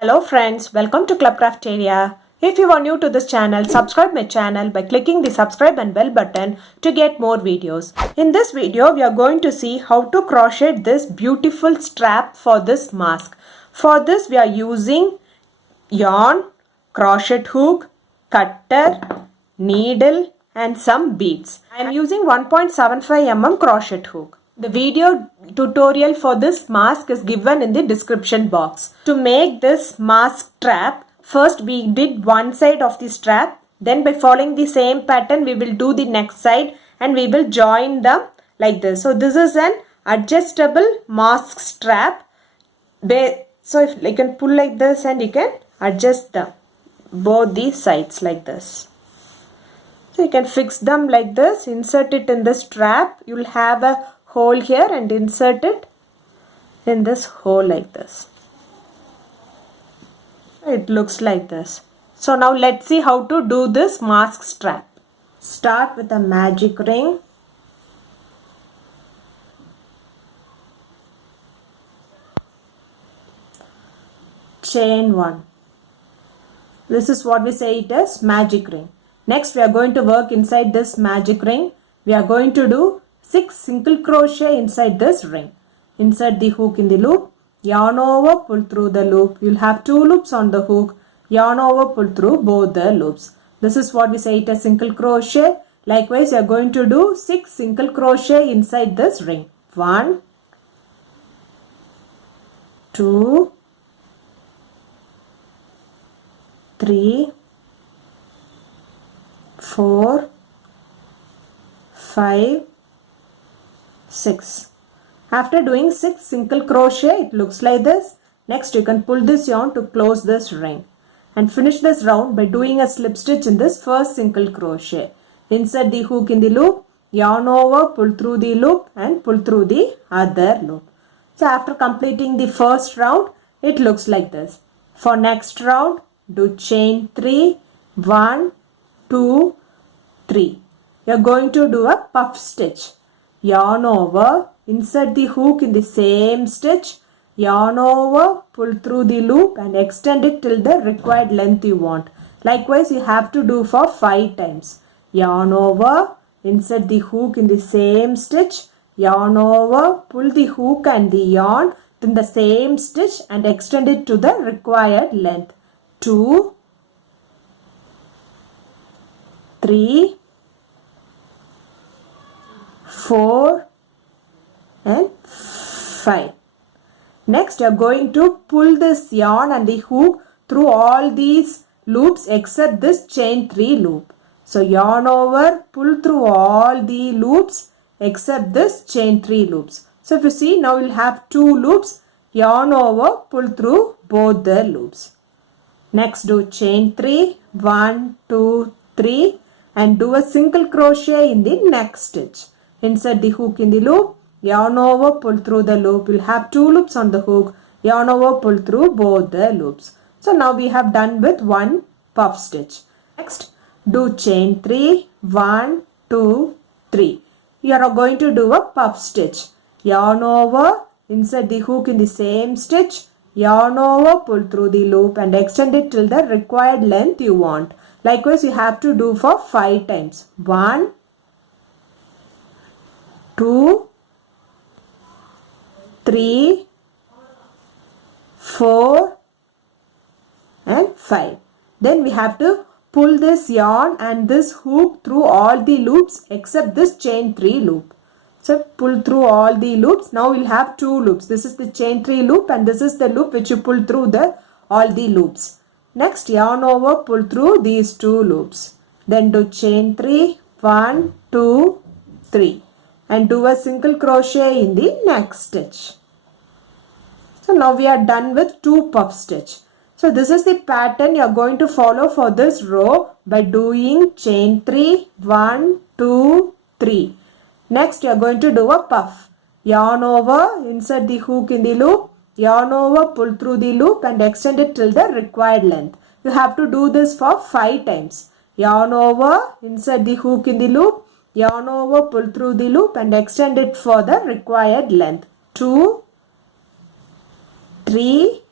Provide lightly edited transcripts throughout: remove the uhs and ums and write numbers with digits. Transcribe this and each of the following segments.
Hello friends, welcome to Club Crafteria. If you are new to this channel, subscribe my channel by clicking the subscribe and bell button to get more videos. In this video, we are going to see how to crochet this beautiful strap for this mask. For this, we are using yarn, crochet hook, cutter, needle and some beads. I am using 1.75 mm crochet hook. The video tutorial for this mask is given in the description box. To make this mask strap, first we did one side of the strap. Then by following the same pattern, we will do the next side and we will join them like this. So this is an adjustable mask strap. So if you can pull like this and you can adjust both these sides like this. So you can fix them like this, insert it in the strap. You will have a hole here and insert it in this hole like this. It looks like this. So now let's see how to do this mask strap. Start with a magic ring. Chain 1. This is what we say it is magic ring. Next we are going to work inside this magic ring. We are going to do 6 single crochet inside this ring. Insert the hook in the loop, yarn over, pull through the loop. You will have 2 loops on the hook, yarn over, pull through both the loops. This is what we say it as single crochet. Likewise, you are going to do 6 single crochet inside this ring. 1, 2, 3, 4, 5, 6. After doing 6 single crochet, it looks like this. Next, you can pull this yarn to close this ring and finish this round by doing a slip stitch in this first single crochet. Insert the hook in the loop, yarn over, pull through the loop and pull through the other loop. So after completing the first round, it looks like this. For next round, do chain 3, 1, 2, 3. You are going to do a puff stitch. Yarn over, insert the hook in the same stitch, yarn over, pull through the loop and extend it till the required length you want. Likewise, you have to do for 5 times. Yarn over, insert the hook in the same stitch, yarn over, pull the hook and the yarn in the same stitch and extend it to the required length. 2, 3, 4 and 5. Next, you are going to pull this yarn and the hook through all these loops except this chain 3 loop. So yarn over, pull through all the loops except this chain 3 loops. So if you see, now you will have 2 loops, yarn over, pull through both the loops. Next, do chain 3, 1, 2, 3 and do a single crochet in the next stitch. Insert the hook in the loop, yarn over, pull through the loop. You'll have 2 loops on the hook, yarn over, pull through both the loops. So now we have done with 1 puff stitch. Next, do chain 3, 1, 2, 3. You are going to do a puff stitch. Yarn over, insert the hook in the same stitch, yarn over, pull through the loop and extend it till the required length you want. Likewise, you have to do for 5 times. 1, 2, 3, 4 and 5. Then we have to pull this yarn and this hook through all the loops except this chain 3 loop. So pull through all the loops. Now we'll have 2 loops. This is the chain 3 loop and this is the loop which you pull through all the loops. Next, yarn over, pull through these 2 loops. Then do chain 3, 1, 2, 3 and do a single crochet in the next stitch. So now we are done with 2 puff stitch. So this is the pattern you are going to follow for this row by doing chain 3, 1, 2, 3. Next, you are going to do a puff. Yarn over, insert the hook in the loop, yarn over, pull through the loop and extend it till the required length. You have to do this for 5 times. Yarn over, insert the hook in the loop, yarn over, pull through the loop and extend it for the required length. 2, 3,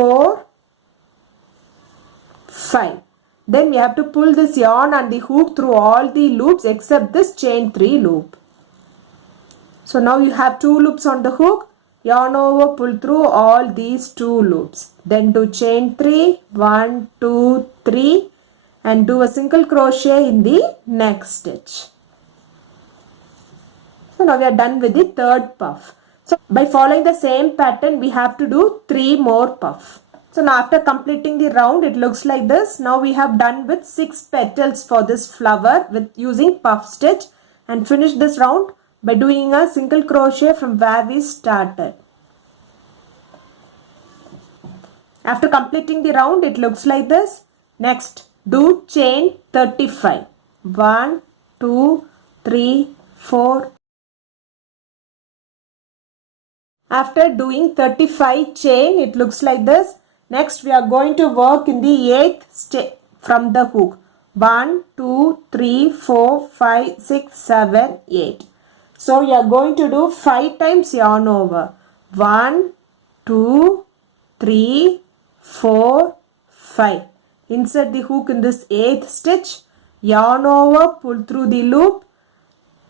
4, 5. Then we have to pull this yarn and the hook through all the loops except this chain 3 loop. So now you have 2 loops on the hook. Yarn over, pull through all these 2 loops. Then do chain 3, 1, 2, 3 and do a single crochet in the next stitch. So now we are done with the third puff. So by following the same pattern we have to do 3 more puffs. So now after completing the round it looks like this. Now we have done with 6 petals for this flower with using puff stitch and finish this round by doing a single crochet from where we started. After completing the round it looks like this. Next do chain 35. 1, 2, 3, 4. After doing 35 chain it looks like this. Next we are going to work in the 8th stitch from the hook. 1, 2, 3, 4, 5, 6, 7, 8. So you are going to do 5 times yarn over. 1, 2, 3, 4, 5. Insert the hook in this 8th stitch. Yarn over, pull through the loop.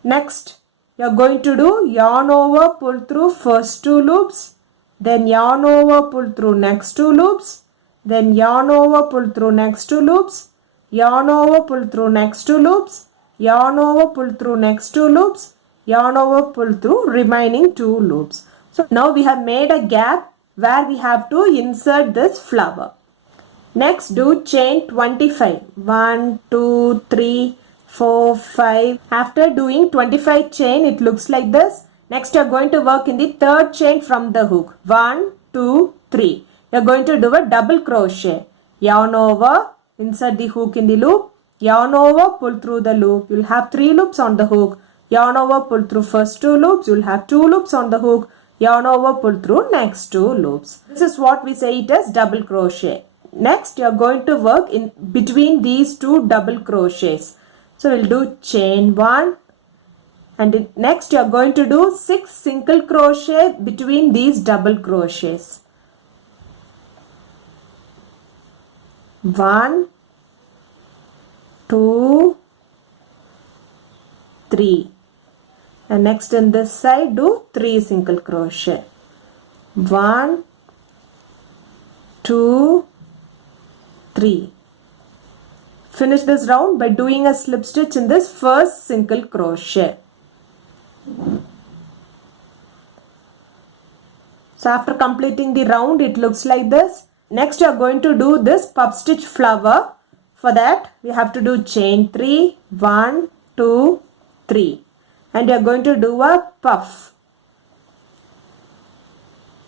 Next you are going to do yarn over, pull through first 2 loops. Then yarn over, pull through next 2 loops. Then yarn over, pull through next 2 loops. Yarn over, pull through next 2 loops. Yarn over, pull through next 2 loops. Yarn over, pull through remaining 2 loops. So now we have made a gap where we have to insert this flower. Next do chain 25. 1, 2, 3, 4, 5. After doing 25 chain it looks like this. Next you are going to work in the 3rd chain from the hook. 1, 2, 3. You are going to do a double crochet. Yarn over, insert the hook in the loop. Yarn over, pull through the loop. You will have 3 loops on the hook. Yarn over, pull through first 2 loops. You will have 2 loops on the hook. Yarn over, pull through next 2 loops. This is what we say it as double crochet. Next you are going to work in between these 2 double crochets. So we will do chain 1 and next you are going to do 6 single crochet between these double crochets. 1, 2, 3 and next in this side do 3 single crochet. 1, 2, 3. Finish this round by doing a slip stitch in this first single crochet. So after completing the round it looks like this. Next you are going to do this puff stitch flower. For that we have to do chain 3, 1, 2, 3 and you are going to do a puff.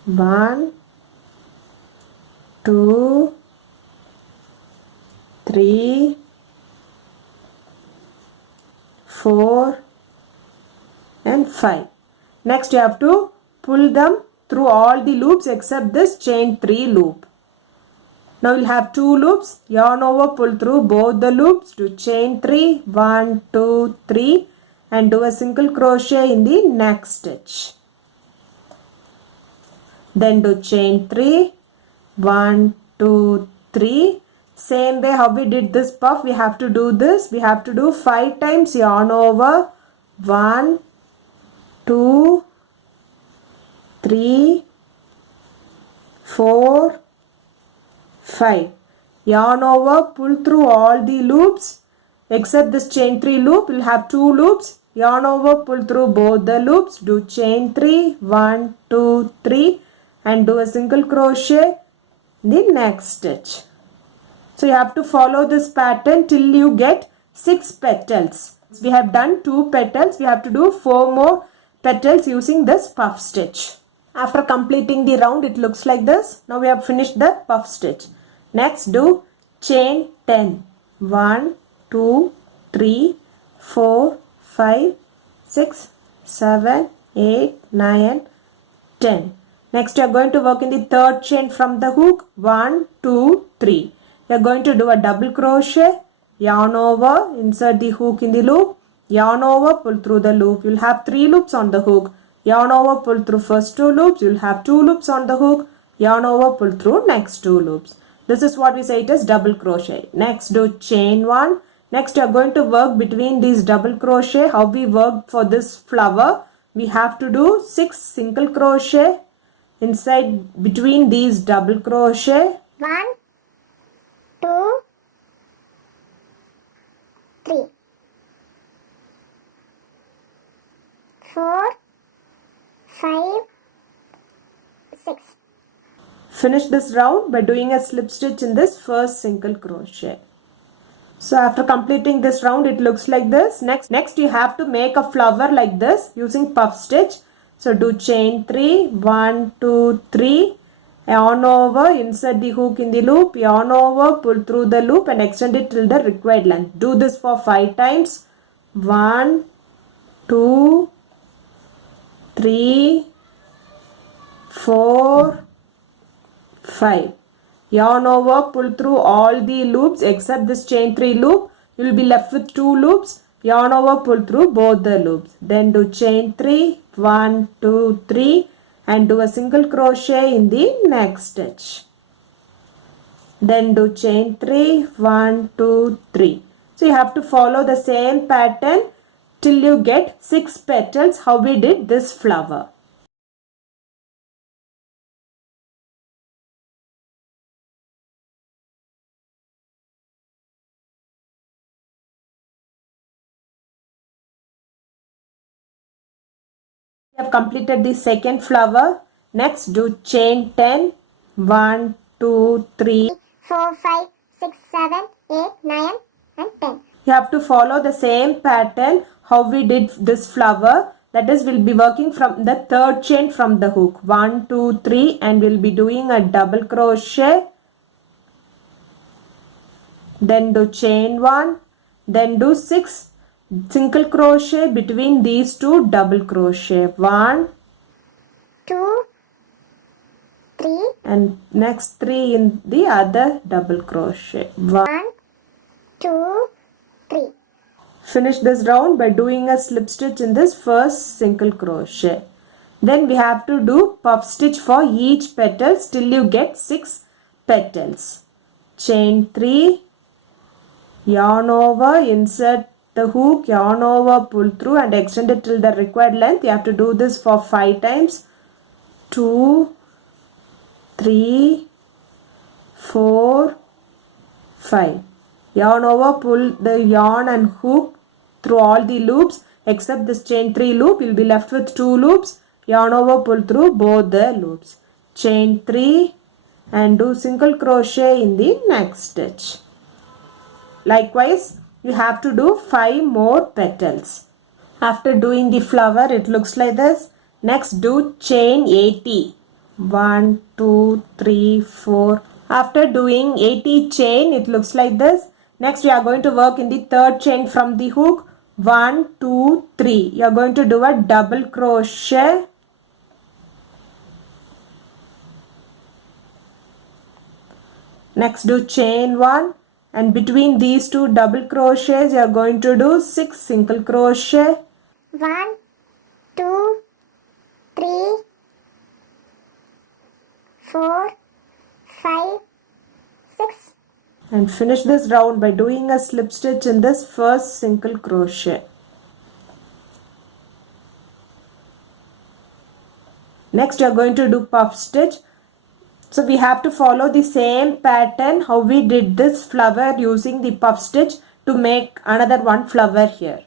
1, 2, 3, 4 and 5. Next you have to pull them through all the loops except this chain 3 loop. Now we'll have 2 loops. Yarn over, pull through both the loops. Do chain 3, 1, 2, 3 and do a single crochet in the next stitch. Then do chain 3, 1, 2, 3. Same way how we did this puff, we have to do this. We have to do 5 times yarn over. 1, 2, 3, 4, 5. Yarn over, pull through all the loops except this chain 3 loop. We'll have 2 loops. Yarn over, pull through both the loops. Do chain 3, 1, 2, 3 and do a single crochet in the next stitch. So you have to follow this pattern till you get 6 petals. We have done 2 petals. We have to do 4 more petals using this puff stitch. After completing the round it looks like this. Now we have finished the puff stitch. Next do chain 10. 1, 2, 3, 4, 5, 6, 7, 8, 9, 10. Next you are going to work in the 3rd chain from the hook. 1, 2, 3. You are going to do a double crochet. Yarn over, insert the hook in the loop. Yarn over, pull through the loop. You will have 3 loops on the hook. Yarn over, pull through first 2 loops. You will have 2 loops on the hook. yarn over, pull through next 2 loops. This is what we say it as double crochet. Next do chain 1. Next you are going to work between these double crochet. How we work for this flower? We have to do 6 single crochet inside between these double crochet. 1, 2, 3, 4, 5, 6. Finish this round by doing a slip stitch in this first single crochet. So after completing this round, it looks like this. Next you have to make a flower like this using puff stitch. So do chain 3, 1, 2, 3, yarn over, insert the hook in the loop, yarn over, pull through the loop and extend it till the required length. Do this for 5 times. 1, 2, 3, 4, 5. Yarn over, pull through all the loops except this chain 3 loop. You will be left with 2 loops. Yarn over, pull through both the loops. Then do chain 3, 1, 2, 3 and do a single crochet in the next stitch. Then do chain 3, 1, 2, 3. So you have to follow the same pattern till you get 6 petals how we did this flower. We have completed the second flower. Next do chain 10. 1, 2, 3. 4, 5, 6, 7, 8, 9 and 10. You have to follow the same pattern how we did this flower. That is, we'll be working from the third chain from the hook. 1, 2, 3 and we'll be doing a double crochet. Then do chain 1. Then do 6 single crochet between these 2 double crochet. 1, 2, 3 and next 3 in the other double crochet. 1, 2, 3. Finish this round by doing a slip stitch in this first single crochet. Then we have to do puff stitch for each petal till you get 6 petals. Chain 3, yarn over, insert the hook, yarn over, pull through and extend it till the required length. You have to do this for 5 times. 2, 3, 4, 5. Yarn over, pull the yarn and hook through all the loops except this chain 3 loop. You will be left with 2 loops. Yarn over, pull through both the loops. Chain 3 and do single crochet in the next stitch. Likewise, you have to do 5 more petals. After doing the flower, it looks like this. Next, do chain 80. 1, 2, 3, 4. After doing 80 chain, it looks like this. Next, we are going to work in the third chain from the hook. 1, 2, 3. You are going to do a double crochet. Next, do chain 1. And between these 2 double crochets, you are going to do 6 single crochet. 1, 2, 3, 4, 5, 6. And finish this round by doing a slip stitch in this first single crochet. Next, you are going to do puff stitch. So we have to follow the same pattern how we did this flower using the puff stitch to make another one flower here.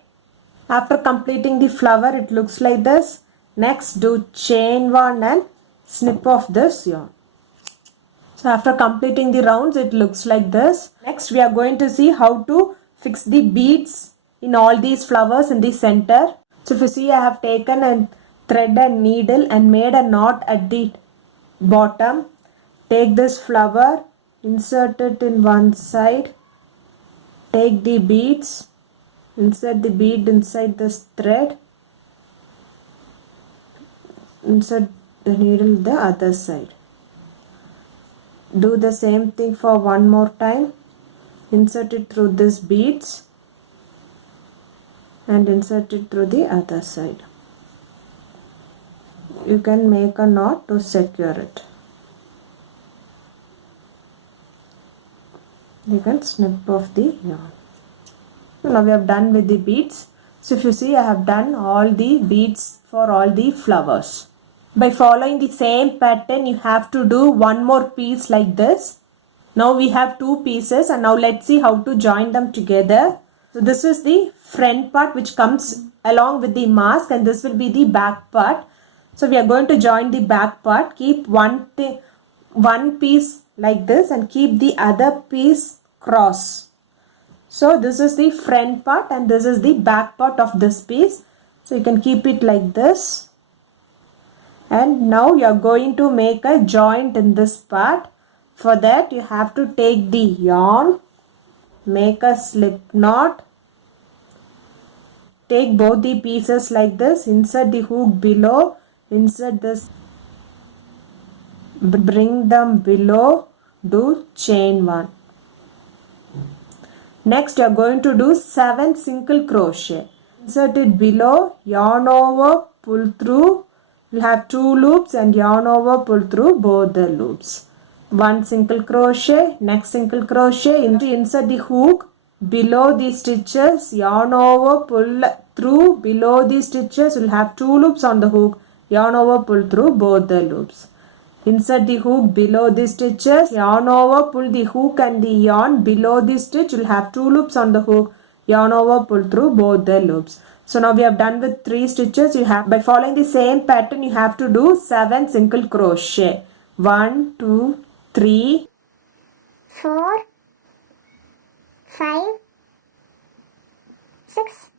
After completing the flower, it looks like this. Next, do chain 1 and snip off this yarn. So after completing the rounds, it looks like this. Next, we are going to see how to fix the beads in all these flowers in the center. So if you see, I have taken a thread and needle and made a knot at the bottom. Take this flower, insert it in one side, take the beads, insert the bead inside this thread, insert the needle the other side. Do the same thing for one more time, insert it through this beads and insert it through the other side. You can make a knot to secure it. You can snip off the yarn. So now we have done with the beads. So if you see, I have done all the beads for all the flowers. By following the same pattern, you have to do one more piece like this. Now we have two pieces, and now let's see how to join them together. So this is the front part which comes along with the mask, and this will be the back part. So we are going to join the back part. Keep one piece like this and keep the other piece cross. So this is the front part and this is the back part of this piece. So you can keep it like this. And now you are going to make a joint in this part. For that you have to take the yarn, make a slip knot, take both the pieces like this, insert the hook below, insert this, bring them below, do chain 1. Next you are going to do 7 single crochet. Insert it below, yarn over, pull through. You have 2 loops and yarn over, pull through both the loops. 1 single crochet, next single crochet, insert the hook below the stitches, yarn over, pull through below the stitches. You'll have 2 loops on the hook, yarn over, pull through both the loops. Insert the hook below the stitches, yarn over, pull the hook and the yarn below the stitch. You'll have 2 loops on the hook, yarn over, pull through both the loops. So now we have done with 3 stitches. You have, by following the same pattern, you have to do 7 single crochet. 1, 2, 3, 4, 5, 6,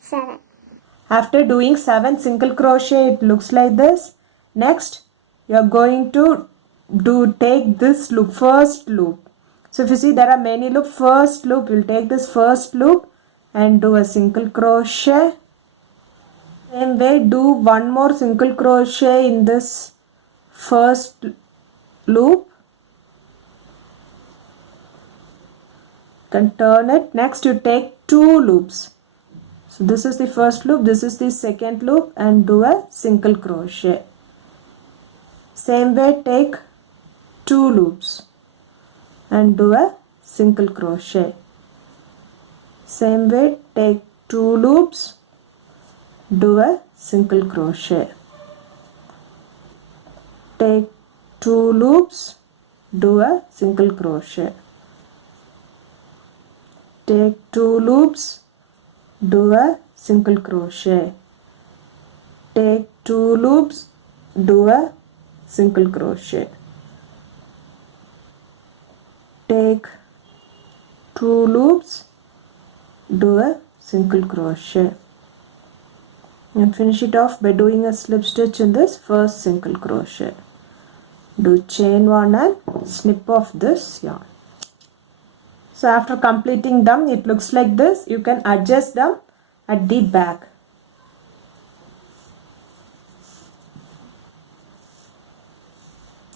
7. After doing 7 single crochet, it looks like this. Next, you are going to take this loop, first loop. So if you see, there are many loops. First loop, you will take this first loop and do a single crochet. Same way, do one more single crochet in this first loop. You can turn it. Next, you take 2 loops. So this is the first loop, this is the second loop, and do a single crochet. Same way, take 2 loops and do a single crochet. Same way, take 2 loops, do a single crochet. Take 2 loops, do a single crochet. Take 2 loops, do a single crochet. Take 2 loops, do a single crochet. Take 2 loops, do a single crochet, and finish it off by doing a slip stitch in this first single crochet. Do chain 1 and snip off this yarn. So after completing them, it looks like this. You can adjust them at the back.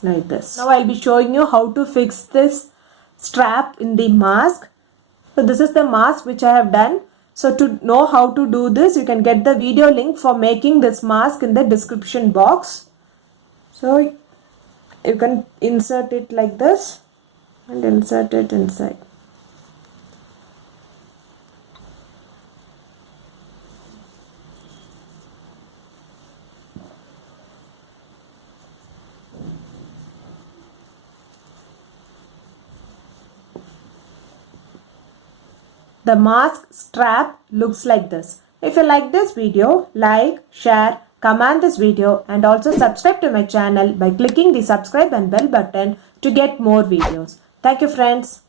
Like this. Now I'll be showing you how to fix this strap in the mask. So this is the mask which I have done. So to know how to do this, you can get the video link for making this mask in the description box. So you can insert it like this and insert it inside. The mask strap looks like this. If you like this video, like, share, comment this video and also subscribe to my channel by clicking the subscribe and bell button to get more videos. Thank you friends.